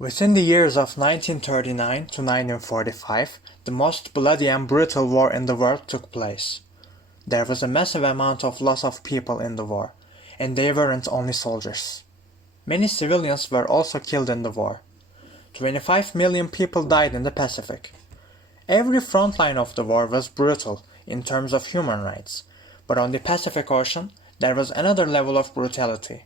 Within the years of 1939 to 1945, the most bloody and brutal war in the world took place. There was a massive amount of loss of people in the war, and they weren't only soldiers. Many civilians were also killed in the war. 25 million people died in the Pacific. Every front line of the war was brutal in terms of human rights, but on the Pacific Ocean there was another level of brutality.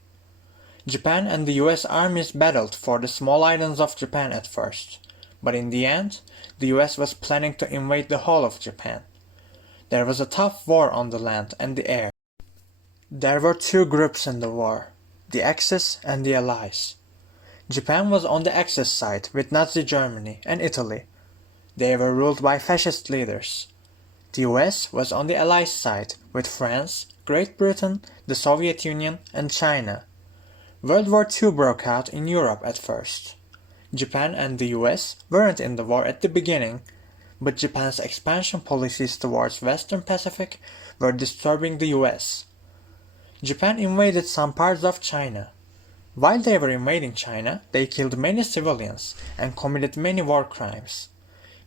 Japan and the US armies battled for the small islands of Japan at first, but in the end, the US was planning to invade the whole of Japan. There was a tough war on the land and the air. There were two groups in the war, the Axis and the Allies. Japan was on the Axis side with Nazi Germany and Italy. They were ruled by fascist leaders. The US was on the Allies side with France, Great Britain, the Soviet Union and China. World War II broke out in Europe at first. Japan and the US weren't in the war at the beginning, but Japan's expansion policies towards Western Pacific were disturbing the US. Japan invaded some parts of China. While they were invading China, they killed many civilians and committed many war crimes.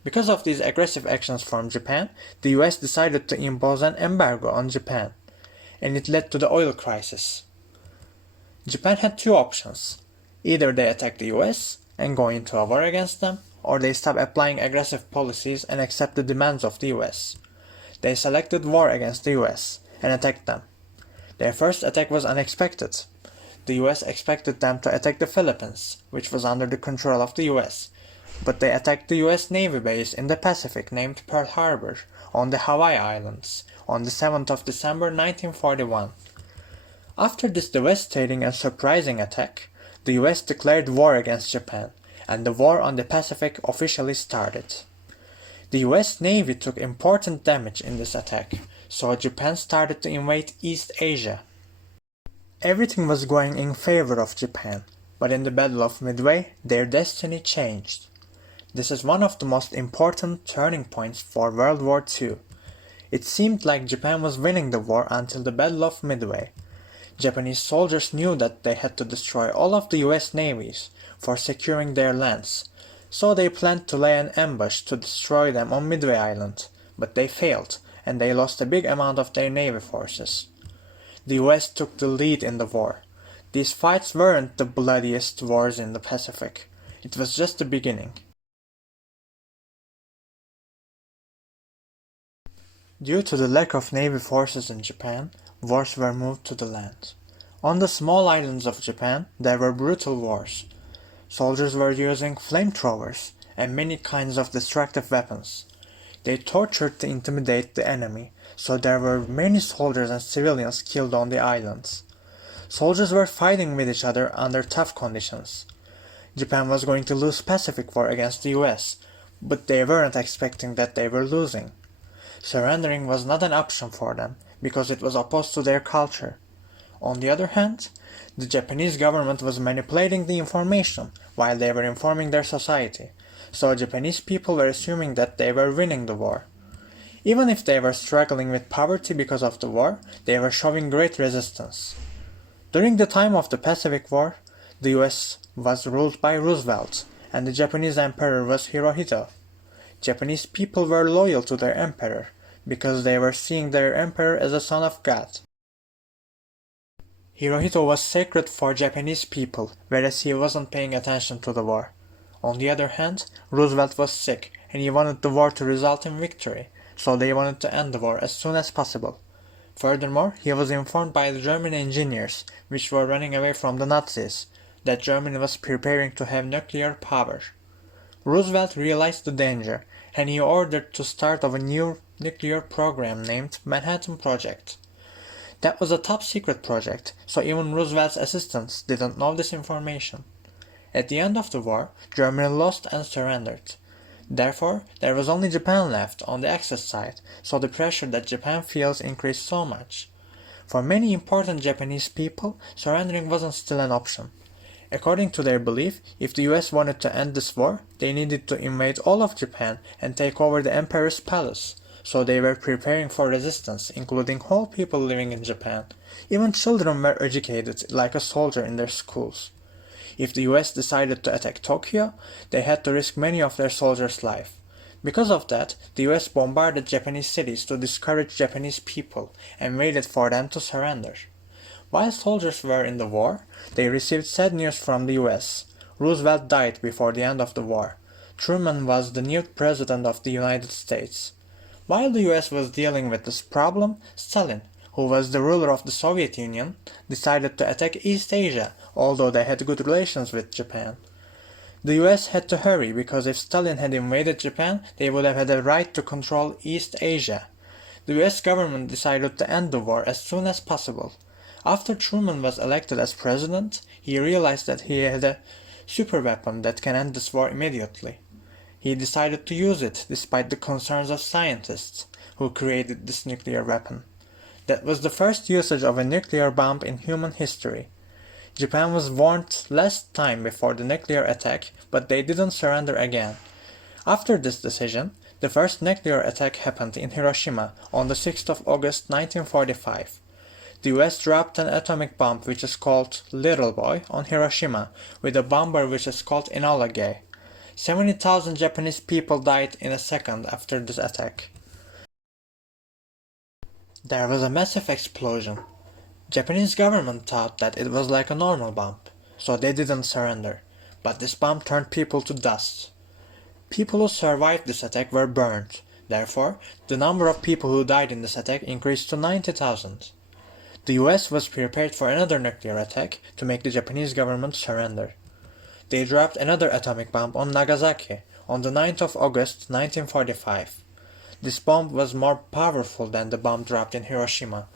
Because of these aggressive actions from Japan, the US decided to impose an embargo on Japan, and it led to the oil crisis. Japan had two options. Either they attack the US and go into a war against them, or they stop applying aggressive policies and accept the demands of the US. They selected war against the US and attacked them. Their first attack was unexpected. The US expected them to attack the Philippines, which was under the control of the US, but they attacked the US Navy base in the Pacific named Pearl Harbor on the Hawaii Islands on the 7th of December 1941. After this devastating and surprising attack, the US declared war against Japan, and the war on the Pacific officially started. The US Navy took important damage in this attack, so Japan started to invade East Asia. Everything was going in favor of Japan, but in the Battle of Midway, their destiny changed. This is one of the most important turning points for World War II. It seemed like Japan was winning the war until the Battle of Midway. Japanese soldiers knew that they had to destroy all of the US navies for securing their lands, so they planned to lay an ambush to destroy them on Midway Island, but they failed, and they lost a big amount of their navy forces. The US took the lead in the war. These fights weren't the bloodiest wars in the Pacific. It was just the beginning. Due to the lack of navy forces in Japan, wars were moved to the land. On the small islands of Japan, there were brutal wars. Soldiers were using flamethrowers and many kinds of destructive weapons. They tortured to intimidate the enemy, so there were many soldiers and civilians killed on the islands. Soldiers were fighting with each other under tough conditions. Japan was going to lose Pacific War against the US, but they weren't expecting that they were losing. Surrendering was not an option for them, because it was opposed to their culture. On the other hand, the Japanese government was manipulating the information while they were informing their society, so Japanese people were assuming that they were winning the war. Even if they were struggling with poverty because of the war, they were showing great resistance. During the time of the Pacific War, the US was ruled by Roosevelt, and the Japanese emperor was Hirohito. Japanese people were loyal to their emperor, because they were seeing their emperor as a son of God. Hirohito was sacred for Japanese people, whereas he wasn't paying attention to the war. On the other hand, Roosevelt was sick, and he wanted the war to result in victory, so they wanted to end the war as soon as possible. Furthermore, he was informed by the German engineers, which were running away from the Nazis, that Germany was preparing to have nuclear power. Roosevelt realized the danger, and he ordered the start of a new nuclear program named Manhattan Project. That was a top-secret project, so even Roosevelt's assistants didn't know this information. At the end of the war, Germany lost and surrendered. Therefore, there was only Japan left on the Axis side, so the pressure that Japan feels increased so much. For many important Japanese people, surrendering wasn't still an option. According to their belief, if the US wanted to end this war, they needed to invade all of Japan and take over the emperor's palace, so they were preparing for resistance, including whole people living in Japan. Even children were educated like a soldier in their schools. If the US decided to attack Tokyo, they had to risk many of their soldiers' lives. Because of that, the US bombarded Japanese cities to discourage Japanese people and waited for them to surrender. While soldiers were in the war, they received sad news from the US. Roosevelt died before the end of the war. Truman was the new president of the United States. While the US was dealing with this problem, Stalin, who was the ruler of the Soviet Union, decided to attack East Asia, although they had good relations with Japan. The US had to hurry because if Stalin had invaded Japan, they would have had a right to control East Asia. The US government decided to end the war as soon as possible. After Truman was elected as president, he realized that he had a superweapon that can end this war immediately. He decided to use it despite the concerns of scientists who created this nuclear weapon. That was the first usage of a nuclear bomb in human history. Japan was warned last time before the nuclear attack, but they didn't surrender again. After this decision, the first nuclear attack happened in Hiroshima on the 6th of August 1945. The US dropped an atomic bomb which is called Little Boy on Hiroshima with a bomber which is called Enola Gay. 70,000 Japanese people died in a second after this attack. There was a massive explosion. Japanese government thought that it was like a normal bomb, so they didn't surrender, but this bomb turned people to dust. People who survived this attack were burned, therefore, the number of people who died in this attack increased to 90,000. The US was prepared for another nuclear attack to make the Japanese government surrender. They dropped another atomic bomb on Nagasaki on the 9th of August 1945. This bomb was more powerful than the bomb dropped in Hiroshima.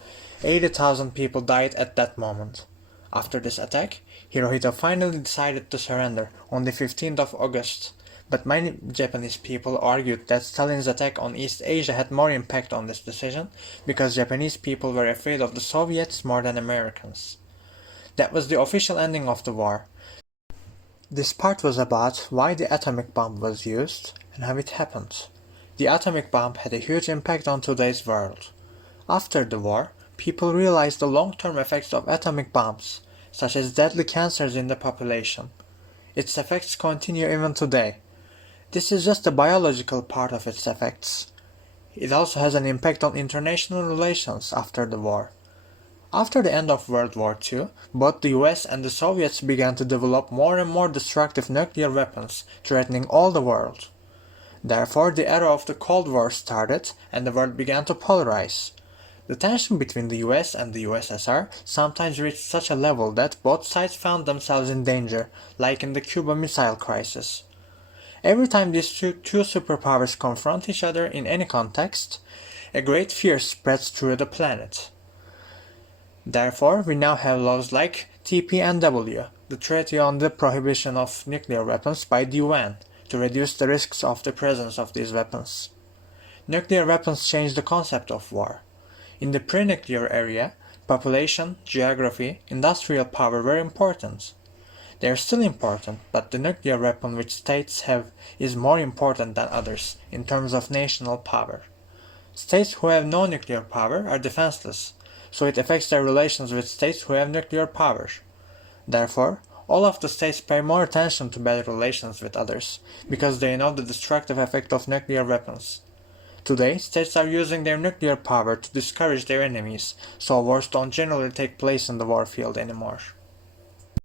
80,000 people died at that moment. After this attack, Hirohito finally decided to surrender on the 15th of August, but many Japanese people argued that Stalin's attack on East Asia had more impact on this decision because Japanese people were afraid of the Soviets more than Americans. That was the official ending of the war. This part was about why the atomic bomb was used and how it happened. The atomic bomb had a huge impact on today's world. After the war, people realized the long-term effects of atomic bombs, such as deadly cancers in the population. Its effects continue even today. This is just the biological part of its effects. It also has an impact on international relations after the war. After the end of World War II, both the US and the Soviets began to develop more and more destructive nuclear weapons, threatening all the world. Therefore, the era of the Cold War started and the world began to polarize. The tension between the US and the USSR sometimes reached such a level that both sides found themselves in danger, like in the Cuba Missile Crisis. Every time these two superpowers confront each other in any context, a great fear spreads through the planet. Therefore, we now have laws like TPNW, the Treaty on the Prohibition of Nuclear Weapons by the UN, to reduce the risks of the presence of these weapons. Nuclear weapons changed the concept of war. In the pre-nuclear area, population, geography, industrial power were important. They are still important, but the nuclear weapon which states have is more important than others in terms of national power. States who have no nuclear power are defenseless, so it affects their relations with states who have nuclear power. Therefore, all of the states pay more attention to bad relations with others, because they know the destructive effect of nuclear weapons. Today, states are using their nuclear power to discourage their enemies, so wars don't generally take place in the war field anymore.